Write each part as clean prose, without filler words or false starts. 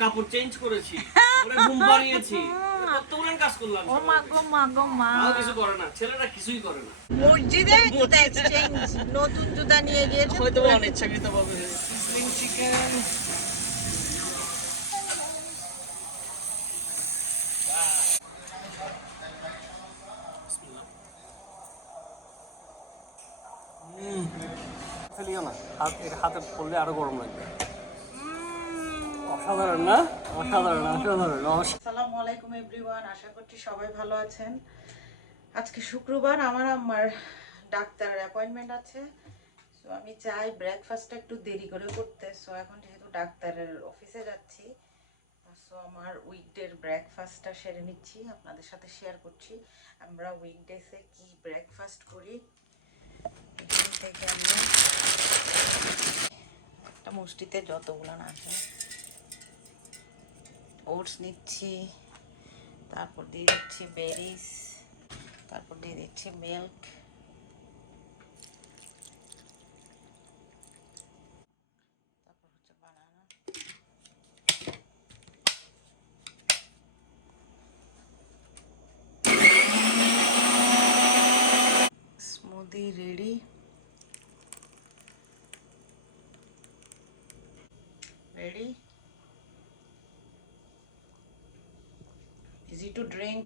কাপড় চেঞ্জ করেছি, ওরে ঘুম পাড়িয়েছি, কতগুলো কাজ করলাম। ও মা গো মা গো মা, তাও কিছু করে না, ছেলেরা কিছুই করে না। মসজিদে জুতা এক্সচেঞ্জ, নতুন জুতা নিয়ে গিয়েছে। হয়তো অনিচ্ছাকৃতভাবে সিজলিং চিকেন। ফেলিও না, হাতে পড়লে আরো গরম লাগবে। অসাধারণ না? অসাধারণ অসাধারণ। আসসালামু আলাইকুম এভরিওয়ান, আশা করছি সবাই ভালো আছেন। আজকে শুক্রবার, আমার আম্মার ডাক্তারের অ্যাপয়েন্টমেন্ট আছে। সো আমি চাই ব্রেকফাস্টটা একটু দেরি করে করতে। সো এখন যেহেতু ডাক্তারের অফিসে যাচ্ছি, সো আমার উইকডের ব্রেকফাস্টটা সেরে নিচ্ছি, আপনাদের সাথে শেয়ার করছি আমরা উইকডেসে কি ব্রেকফাস্ট করি। এখান থেকে আমরা একটা মুষ্টিতে যতগুলো না আছে ওটস নিচ্ছি, তারপর দিয়ে দিচ্ছি বেরিজ, তারপর দিয়ে দিচ্ছি মিল্ক, তারপর হচ্ছে banana, smoothie ready. Ready, easy to drink.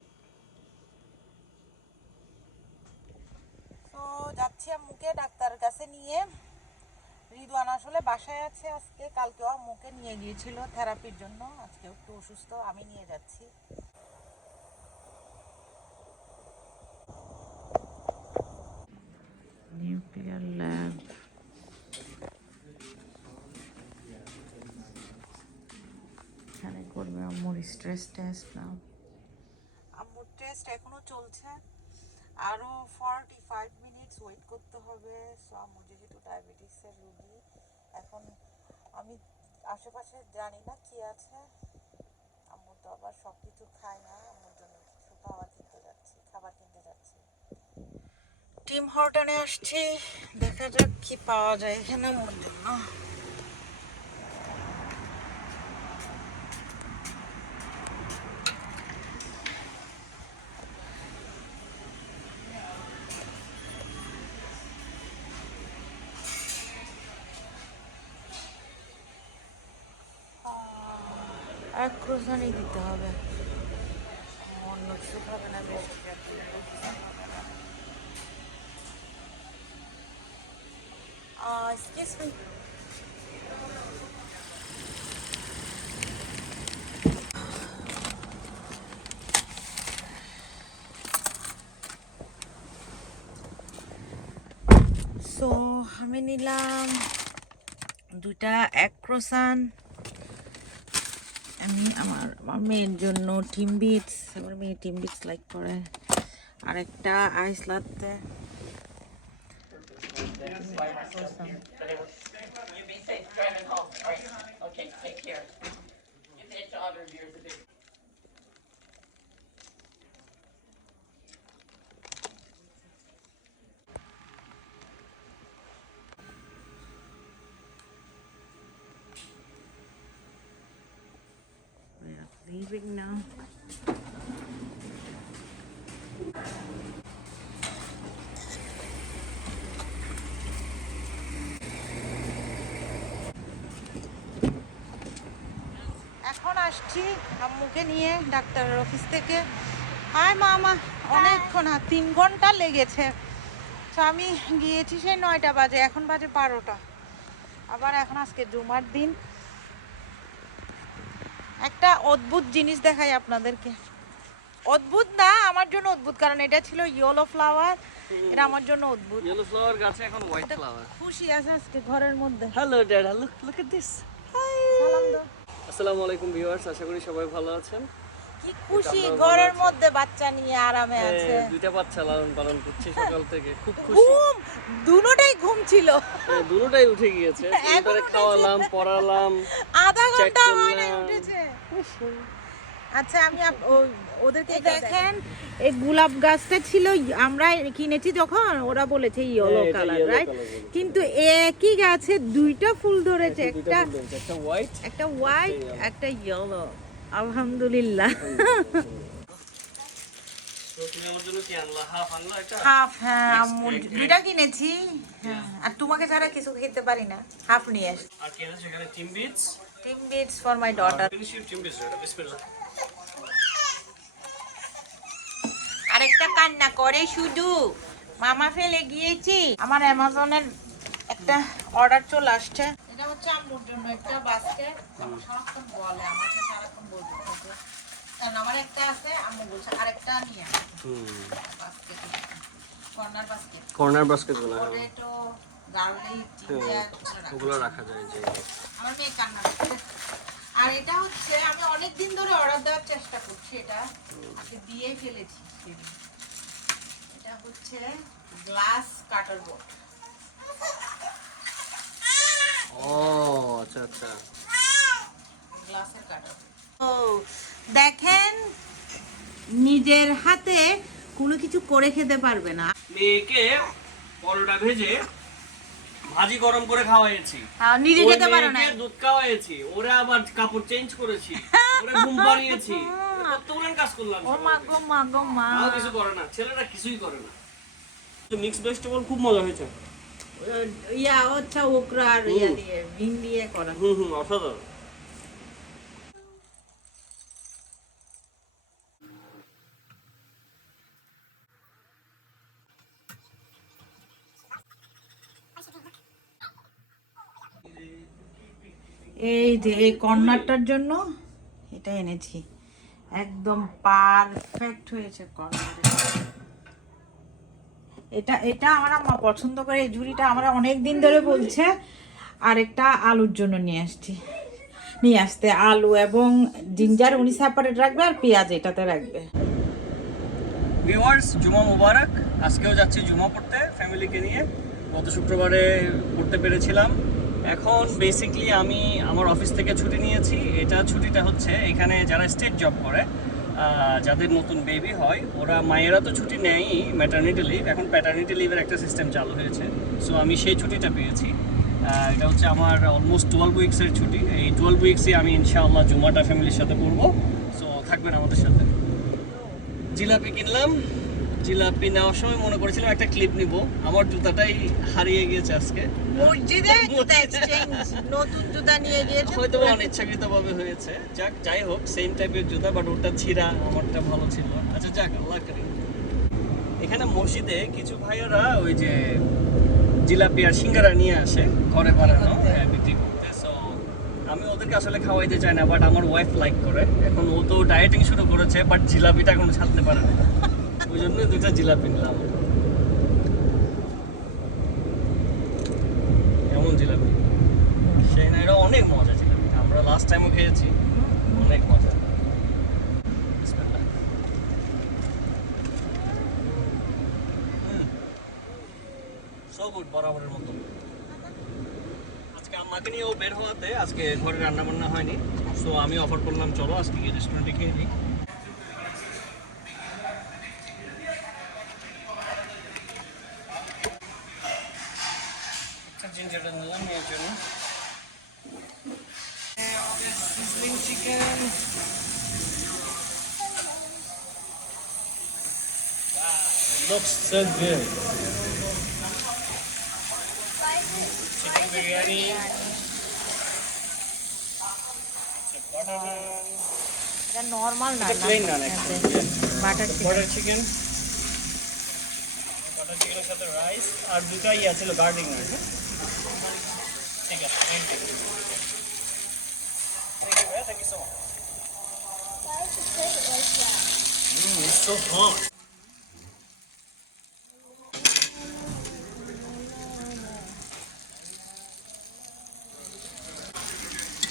তো যাচ্ছি আম্মুকে ডাক্তারের কাছে নিয়ে। রিদওয়ান আসলে বাসায় আছে আজকে, কালকেও আম্মুকে নিয়ে গিয়েছিল থেরাপির জন্য, আজকে একটু অসুস্থ, আমি নিয়ে যাচ্ছি। নিউক্লিয়ার ল্যাব, এখানে করবে আম্মুর স্ট্রেস টেস্ট। না, আম্মুর টেস্ট এখনো চলছে, আরো 45 মিনিটস ওয়েট করতে হবে। সো আম্মু যেহেতু ডায়াবেটিসের রোগী, এখন আমি আশেপাশে জানি না কি আছে, আম্মু তো আবার সব কিছু খায় না, আম্মুর জন্য কিছু খাবার কিনতে যাচ্ছি। টিম হর্টনে আসছি, দেখা যাক কি পাওয়া যায় এখানে আম্মুর জন্য। এক ক্রোসানই দিতে হবে, অন্য কিছু খাবে না, বেশি খাবে না। Excuse me. সো আমি নিলাম দুটা এক ক্রোসান, আমি আমার মেয়ের জন্য টিমবিটস, আমার মেয়ে টিমবিটস লাইক করে, আর একটা আইস লাত্তে। Leaving now. এখন আসছি আম্মুকে নিয়ে ডাক্তারের অফিস থেকে। হায় মামা, অনেকক্ষণ, 3 ঘন্টা লেগেছে। তো আমি গিয়েছি সেই 9টা বাজে, এখন বাজে 12টা। আবার এখন আজকে জুমার দিন। একটা অদ্ভুত জিনিস দেখাই আপনাদেরকে। অদ্ভুত না, আমার জন্য অদ্ভুত, কারণ এটা ছিল ইয়েলো ফ্লাওয়ার, এটা আমার জন্য অদ্ভুত। ইয়েলো ফ্লাওয়ার গাছে এখন হোয়াইট ফ্লাওয়ার। খুশি আছে আজকে ঘরের মধ্যে। Hello dad, look at this. সালাম দাও। আসসালামু আলাইকুম ভিউয়ার্স, আশা করি সবাই ভালো আছেন। কি খুশি, ঘরের মধ্যে বাচ্চা নিয়ে আরামে আছে। দুইটা বাচ্চা লালন পালন করছি সকাল থেকে, খুব খুশি। ঘুম, দুটোটাই ঘুম ছিল, দুটোটাই উঠে গিয়েছে। দুটোরে খাওয়ালাম, পড়ালাম, আধা চেক ঘন্টা হয় নাই করলাম। উঠেছে। আচ্ছা আমি ওদেরকে দেখেন এই গোলাপ গাছটা ছিল, আমরা কিনেছি যখন ওরা বলেছে ইয়েলো কালার, রাইট? কিন্তু একই গাছে দুইটা ফুল ধরেছে, একটা হোয়াইট একটা ইয়েলো। আলহামদুলিল্লাহ। হাফ, হ্যাঁ আম্মু দুইটা কিনেছি। আর তোমাকে ছাড়া কিছু খেতে পারি না, হাফ নিয়ে আসি। আর কি আছে সেখানে টিমবিটস Timbits for my daughter. টিমবিটস এটা বিসমিল্লাহ। আরেকটা কান্না করে শুধু, মামা ফেলে গিয়েছি। আমার অ্যামাজনের একটা অর্ডার চলে আসছে, এটা হচ্ছে আম্মুর জন্য একটা বাস্কেট। সারাক্ষণ বলে আমাকে, সারাক্ষণ বলতে থাকে, কারণ আমার একটা আছে, আম্মু বলছে আরেকটা নিয়ে বাস্কেট, কর্নার বাস্কেট গুলো পটেটো, গার্লিক, জিঞ্জার ওগুলো রাখা যায় যে। আমার মেয়ে কান্না করছে। আর এটা হচ্ছে আমি অনেক দিন ধরে অর্ডার দেওয়ার চেষ্টা করছি, এটা আজকে দিয়ে ফেলেছি। এটা হচ্ছে গ্লাস কাটার বোর্ড। ও আচ্ছা আচ্ছা, গ্লাসের কাটার। ও দেখেন, নিজের হাতে কোনো কিছু করে খেতে পারবে না। মেয়েকে পরোটা ভেজে ভাজি গরম করে খাওয়াইছি, নিজে খেতে পারো না। দুধ খাওয়াইছি, ওরা আবার কাপড় চেঞ্জ করেছি, ওরা ঘুম পাড়িয়েছি, কতগুলো কাজ করলাম। ও মা গো মা গো মা, কিছু করে না, ছেলেরা কিছুই করে না। মিক্স ভেজিটেবল খুব মজা হয়েছে। ইয়া হচ্ছে ওকরা আর ইয়া দিয়ে বিন দিয়ে করা। অসাধারণ। এই যে এই কর্নারটার জন্য এটা এনেছি, একদম পারফেক্ট হয়েছে কর্নারে। এটা আমার আম্মা পছন্দ করে, এই ঝুড়িটা আমরা অনেক দিন ধরে বলছে। আরেকটা আলুর জন্য নিয়ে আসতে আলু এবং জিঞ্জার উনি সেপারেট রাখবে, আর পেঁয়াজ এটাতে রাখবে। ভিউয়ার্স, জুমা মুবারক। আজকেও যাচ্ছি জুমা পড়তে ফ্যামিলিকে নিয়ে। গত শুক্রবারে পড়তে পেরেছিলাম। এখন বেসিকলি আমি আমার অফিস থেকে ছুটি নিয়েছি। এটা ছুটিটা হচ্ছে এখানে যারা স্টেট জব করে, যাদের নতুন বেবি হয়, ওরা মায়েরা তো ছুটি নেয়ই ম্যাটারনিটি লিভ, এখন প্যাটারনিটি লিভের একটা সিস্টেম চালু হয়েছে। সো আমি সেই ছুটিটা পেয়েছি। এটা হচ্ছে আমার অলমোস্ট 12 উইক্সের ছুটি। এই 12 উইক্সে আমি ইনশাআল্লাহ জুমাটা ফ্যামিলির সাথে পড়বো। সো থাকবেন আমাদের সাথে। জিলাপি কিনলাম। জিলাপি নেওয়ার সময় মনে করেছিলাম একটা ক্লিপ নিব, আমার জুতাটাই হারিয়ে গিয়েছে আজকে। মসজিদে জুতা এক্সচেঞ্জ, নতুন জুতা নিয়ে গিয়েছে, হয়তো অনিচ্ছাকৃতভাবে হয়েছে। যাই হোক, সেম টাইপের জুতা, বাট ওটা ছিঁড়া, আমারটা ভালো ছিল। আচ্ছা যাক, আল্লাহ করিম। এখানে মসজিদে কিছু ভাইয়েরা ওই যে জিলাপি আর সিঙ্গারা নিয়ে আসে ঘরে বানানো, বিক্রি করতে। সো আমি ওদেরকে আসলে খাওয়াইতে চাই না, বাট আমার ওয়াইফ লাইক করে। এখন ও তো ডায়েটিং শুরু করেছে, বাট জিলাপিটা এখনো ছাড়তে পারে না, ওই জন্য দুইটা জিলাপি নিলাম। কেমন জিলাপি? সেই না, এটা অনেক মজা জিলাপি, আমরা লাস্ট টাইমও খেয়েছি, অনেক মজা। সো গুড, বরাবরের মতো। আজকে আম্মাকে নিয়ে ও বের হওয়াতে আজকে ঘরে রান্না বান্না হয়নি। সো আমি অফার করলাম, চলো আজকে গিয়ে রেস্টুরেন্টে খেয়ে নিই। জিঞ্জারটা নিলাম মেয়ের জন্য। Sizzling chicken, looks so good. Chicken biryani, butter naan. এটা নরমাল না, It's a plain naan actually. Butter Butter chicken. Butter chicken এর সাথে রাইস আর দুটাই ছিল গার্লিক নান। ঠিক আছে, thank you. Thank you so much. Why is it great like that? It's so hot.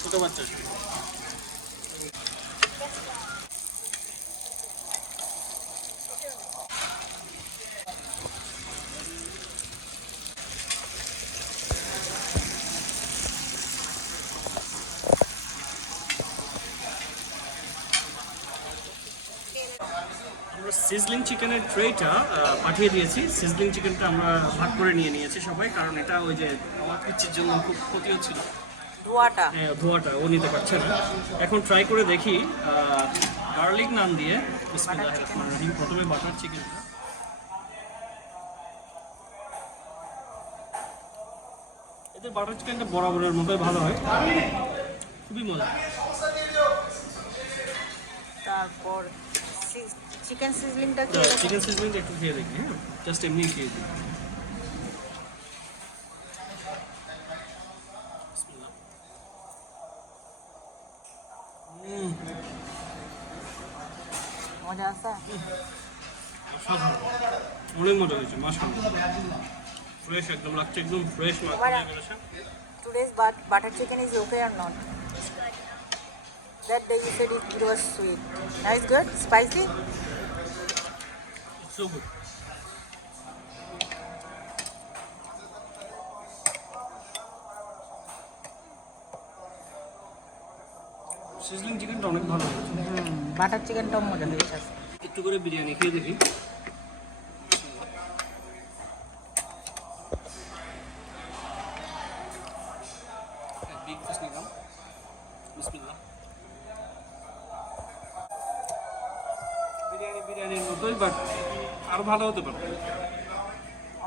ছোট বাচ্চা। আমরা সিজলিং চিকেনের ট্রেটা পাঠিয়ে দিয়েছি। সিজলিং চিকেনটা আমরা ভাগ করে নিয়েছি সবাই, কারণ এটা ওই যে আমার পিচ্ছির জন্য খুব ক্ষতি হচ্ছিল, ধোয়াটা। হ্যাঁ ধোয়াটা ও নিতে পারছে না। এখন ট্রাই করে দেখি গার্লিক নান দিয়ে। বিসমিল্লাহির রহমানির রহিম। প্রথমে বাটার চিকেন, এদের বাটার চিকেনটা বরাবরের মতোই ভালো হয়, খুবই মজা। তারপর চিকেন সিজলিংটা কি? চিকেন সিজলিংটা একটু খেয়ে দেখি, হ্যাঁ জাস্ট এমনি খেয়ে দিই। মজা আছে? অসাধারণ, অনেক মজা হয়েছে, মাশাআল্লাহ। ফ্রেশ একদম লাগছে, একদম fresh much. Today's butter chicken is okay or not? That day you said it was sweet. Now it's good? Spicy? So good. Sizzling চিকেনটা অনেক ভালো হয়েছে। বাটার চিকেনটাও মজা হয়েছে। একটু করে বিরিয়ানি খেয়ে দেখি। বিগ পিস নিলাম, বিসমিল্লাহ। বিরিয়ানির মতোই, বাট আরো ভালো হতে পারে।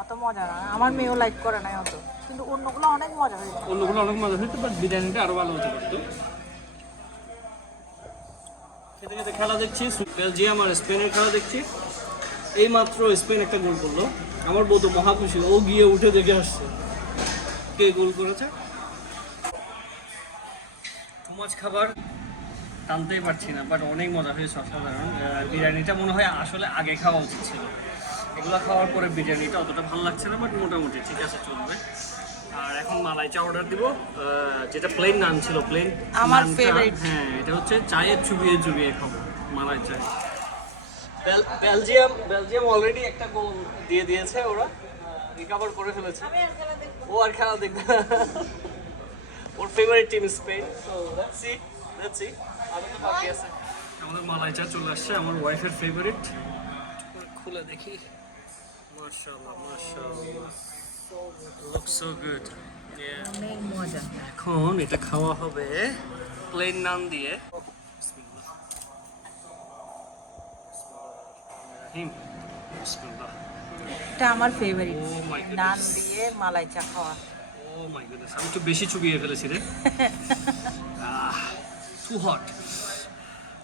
অত মজা না, আমার মেয়েও লাইক করে না অত, কিন্তু অন্যগুলো অনেক মজা হয়েছে। অন্যগুলো অনেক মজা হয়েছে, বাট বিরিয়ানিটা আরো ভালো হতে পারতো। খেতে খেতে খেলা দেখছি, বেলজিয়াম আর স্পেনের খেলা দেখছি। এই মাত্র স্পেন একটা গোল করলো, আমার বউ তো মহা খুশি, ও গিয়ে উঠে দেখে আসছে কে গোল করেছে। মাছ খাবার টানতেই পারছি না, বাট অনেক মজা হয়েছে, অসাধারণ। বিরিয়ানিটা মনে হয় আসলে আগে খাওয়া উচিত ছিল। এগুলো খাওয়ার পরে বিরিয়ানিটা অতটা ভালো লাগছে না, বাট মোটামুটি ঠিক আছে, চলবে। আর এখন মালাই চা অর্ডার দিব, যেটা প্লেন নান ছিল, প্লেন আমার ফেভারিট। হ্যাঁ, এটা হচ্ছে চায়ে চুবিয়ে চুবিয়ে খাবো, মালাই চা। বেলজিয়াম অলরেডি একটা গোল দিয়ে দিয়েছে, ওরা রিকভার করে ফেলেছে। ও আর খেলা দেখবে না। ওর favourite team Spain, so let's see আরো তো বাকি আছে। আমাদের মালাই চা চলে আসছে, আমার ওয়াইফের ফেভারিট। খুলে দেখি, মাশাআল্লাহ মাশাআল্লাহ, লুকস সো গুড। অনেক মজা। এখন এটা খাওয়া হবে প্লেন নান দিয়ে। বিসমিল্লাহ বিসমিল্লাহ। এটা আমার ফেভারিট, Oh my goodness. নান দিয়ে মালাই চা খাওয়া। ও মাই গডনেস, আমি একটু বেশি চুবিয়ে ফেলেছি রে। Too hot.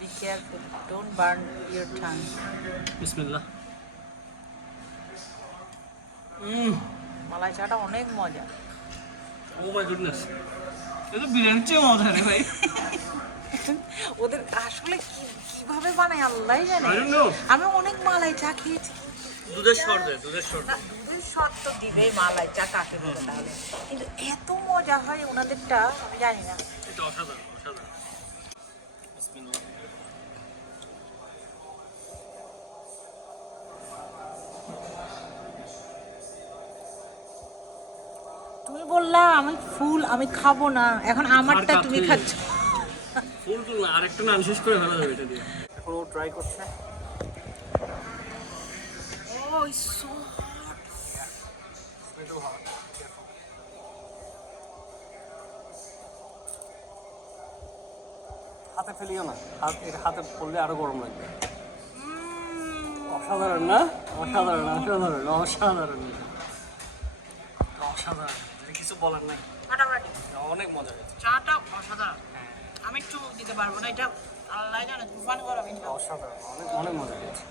Be careful, don't burn your tongue. বিসমিল্লাহ। মালাই চাটা অনেক মজা। ও মাই গুডনেস, এটা বিরিয়ানির চেয়ে মজা রে ভাই। ওদের আসলে কিভাবে বানায় আল্লাহই জানে। I don't know. আমি অনেক মালাই চা খেয়েছি। দুধের স্বর দেয়, দুধের স্বর না, দেয়। দুধের স্বাদ তো দিবেই মালাই চা কাকে বলে তাহলে, কিন্তু এত মজা হয় ওনাদেরটা আমি জানি না। এটা অসাধারণ, অসাধারণ। বিসমিল্লাহ। তুমি বললা আমি খাবো না, এখন আমারটা তুমি খাচ্ছ। ফুল টুল না, আরেকটা নান শেষ করে ফেলা যাবে এটা দিয়ে। এখন ও ট্রাই করছে। Oh, it's so hot. হাতে ফেলিও না, হাতে পড়লে আরো গরম লাগবে। অসাধারণ না? অসাধারণ অসাধারণ অসাধারণ অসাধারণ, কিছু বলার নাই, ফাটাফাটি। অনেক মজা হয়েছে। চাটা অসাধারণ। আমি একটু দিতে পারবো না, এটা আল্লাহ জানে, তুফান গরম। অসাধারণ, অনেক অনেক মজা হয়েছে।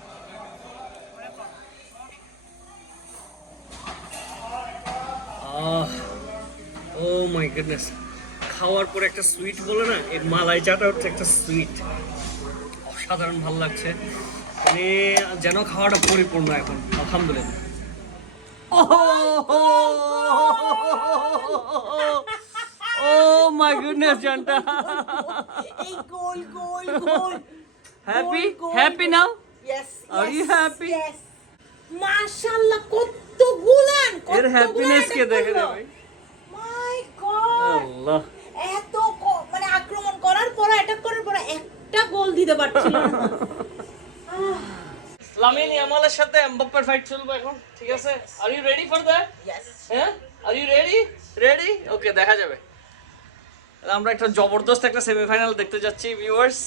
ও মাই গুডনেস, খাওয়ার পরে একটা সুইট বলে না, এই মালাই চাটা হচ্ছে একটা সুইট, অসাধারণ ভালো লাগছে। মানে যেন খাওয়াটা পরিপূর্ণ এখন, আলহামদুলিল্লাহ। ও মাই গুডনেস জানটা, এই goal goal goal. Happy happy now? Yes. Are you happy? Yes. মাশাআল্লাহ, কত গুলান, কত এর হ্যাপিনেস কে দেখে রে ভাই। মাই গড, আল্লাহ, এত মানে আক্রমণ করার পর, অ্যাটাক করার পর একটা গোল দিতে পারছিল না। লামিন ইয়ামালের সাথে এমবাপ্পের ফাইট চলবে এখন, ঠিক আছে? Are you ready for that? হ্যাঁ, are you ready? Ready? Okay, দেখা যাবে। তাহলে আমরা একটা জবরদস্ত একটা সেমিফাইনাল দেখতে যাচ্ছি ভিউয়ার্স।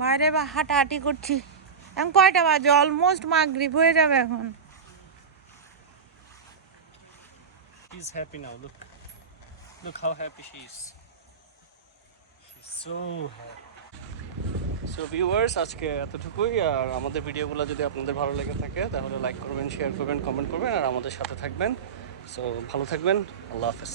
বাইরে বা হাঁটাহাঁটি করছি। এখন কয়টা বাজে? অলমোস্ট মাগরিব হয়ে যাবে এখন। She's happy now. Look how happy she is. She's so happy. So viewers, আজকে এতটুকুই। আর আমাদের ভিডিওগুলো যদি আপনাদের ভালো লেগে থাকে তাহলে লাইক করবেন, শেয়ার করবেন, কমেন্ট করবেন আর আমাদের সাথে থাকবেন। সো ভালো থাকবেন। আল্লাহ হাফেজ।